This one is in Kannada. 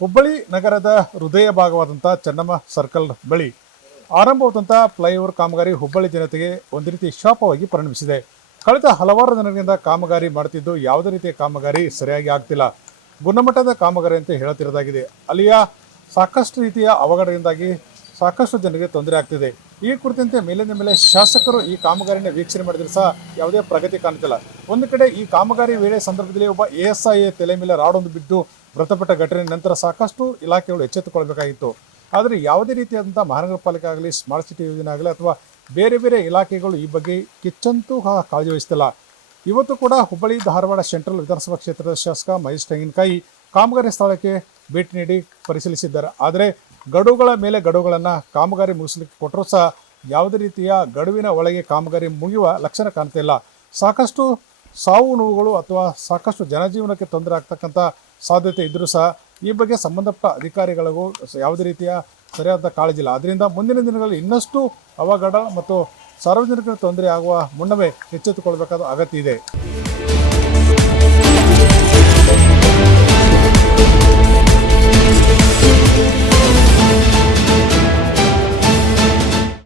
ಹುಬ್ಬಳ್ಳಿ ನಗರದ ಹೃದಯ ಭಾಗವಾದಂಥ ಚೆನ್ನಮ್ಮ ಸರ್ಕಲ್ ಬಳಿ ಆರಂಭವಾದಂಥ ಫ್ಲೈಓವರ್ ಕಾಮಗಾರಿ ಹುಬ್ಬಳ್ಳಿ ಜನತೆಗೆ ಒಂದು ರೀತಿ ಶಾಪವಾಗಿ ಪರಿಣಮಿಸಿದೆ. ಕಳೆದ ಹಲವಾರು ದಿನಗಳಿಂದ ಕಾಮಗಾರಿ ಮಾಡುತ್ತಿದ್ದು ಯಾವುದೇ ರೀತಿಯ ಕಾಮಗಾರಿ ಸರಿಯಾಗಿ ಆಗ್ತಿಲ್ಲ. ಗುಣಮಟ್ಟದ ಕಾಮಗಾರಿ ಅಂತ ಹೇಳುತ್ತಿರೋದಾಗಿದೆ. ಅಲ್ಲಿಯ ಸಾಕಷ್ಟು ರೀತಿಯ ಅವಘಡದಿಂದಾಗಿ ಸಾಕಷ್ಟು ಜನರಿಗೆ ತೊಂದರೆ ಆಗ್ತಿದೆ. ಈ ಕುರಿತಂತೆ ಮೇಲಿಂದ ಮೇಲೆ ಶಾಸಕರು ಈ ಕಾಮಗಾರಿನ ವೀಕ್ಷಣೆ ಮಾಡಿದ್ರು ಸಹ ಯಾವುದೇ ಪ್ರಗತಿ ಕಾಣುತ್ತಿಲ್ಲ. ಒಂದು ಕಡೆ ಈ ಕಾಮಗಾರಿ ವೇಳೆ ಸಂದರ್ಭದಲ್ಲಿ ಒಬ್ಬ ASI ತಲೆ ಮೇಲೆ ರಾಡೊಂದು ಬಿದ್ದು ಮೃತಪಟ್ಟ ಘಟನೆ ನಂತರ ಸಾಕಷ್ಟು ಇಲಾಖೆಗಳು ಎಚ್ಚೆತ್ತುಕೊಳ್ಬೇಕಾಗಿತ್ತು. ಆದರೆ ಯಾವುದೇ ರೀತಿಯಾದಂಥ ಮಹಾನಗರ ಪಾಲಿಕೆ ಆಗಲಿ, ಸ್ಮಾರ್ಟ್ ಸಿಟಿ ಯೋಜನೆ ಆಗಲಿ ಅಥವಾ ಬೇರೆ ಬೇರೆ ಇಲಾಖೆಗಳು ಈ ಬಗ್ಗೆ ಕಿಚ್ಚಂತೂ ಕಾಳಜಿ ವಹಿಸ್ತಿಲ್ಲ. ಇವತ್ತು ಕೂಡ ಹುಬ್ಬಳ್ಳಿ ಧಾರವಾಡ ಸೆಂಟ್ರಲ್ ವಿಧಾನಸಭಾ ಕ್ಷೇತ್ರದ ಶಾಸಕ ಮಹೇಶ್ ತೆಂಗಿನಕಾಯಿ ಕಾಮಗಾರಿ ಸ್ಥಳಕ್ಕೆ ಭೇಟಿ ನೀಡಿ ಪರಿಶೀಲಿಸಿದ್ದಾರೆ. ಆದರೆ ಗಡುವುಗಳ ಮೇಲೆ ಗಡುವುಗಳನ್ನು ಕಾಮಗಾರಿ ಮುಗಿಸಲಿಕ್ಕೆ ಕೊಟ್ಟರೂ ಸಹ ಯಾವುದೇ ರೀತಿಯ ಗಡುವಿನ ಒಳಗೆ ಕಾಮಗಾರಿ ಮುಗಿಯುವ ಲಕ್ಷಣ ಕಾಣ್ತಿಲ್ಲ. ಸಾಕಷ್ಟು ಸಾವು ನೋವುಗಳು ಅಥವಾ ಸಾಕಷ್ಟು ಜನಜೀವನಕ್ಕೆ ತೊಂದರೆ ಆಗ್ತಕ್ಕಂಥ ಸಾಧ್ಯತೆ ಇದ್ದರೂ ಸಹ ಈ ಬಗ್ಗೆ ಸಂಬಂಧಪಟ್ಟ ಅಧಿಕಾರಿಗಳಿಗೂ ಯಾವುದೇ ರೀತಿಯ ಸರಿಯಾದ ಕಾಳಜಿ ಇಲ್ಲ. ಅದರಿಂದ ಮುಂದಿನ ದಿನಗಳಲ್ಲಿ ಇನ್ನಷ್ಟು ಅವಘಡ ಮತ್ತು ಸಾರ್ವಜನಿಕರ ತೊಂದರೆ ಆಗುವ ಮುನ್ನವೇ ಎಚ್ಚೆತ್ತುಕೊಳ್ಬೇಕಾದ ಅಗತ್ಯ ಇದೆ.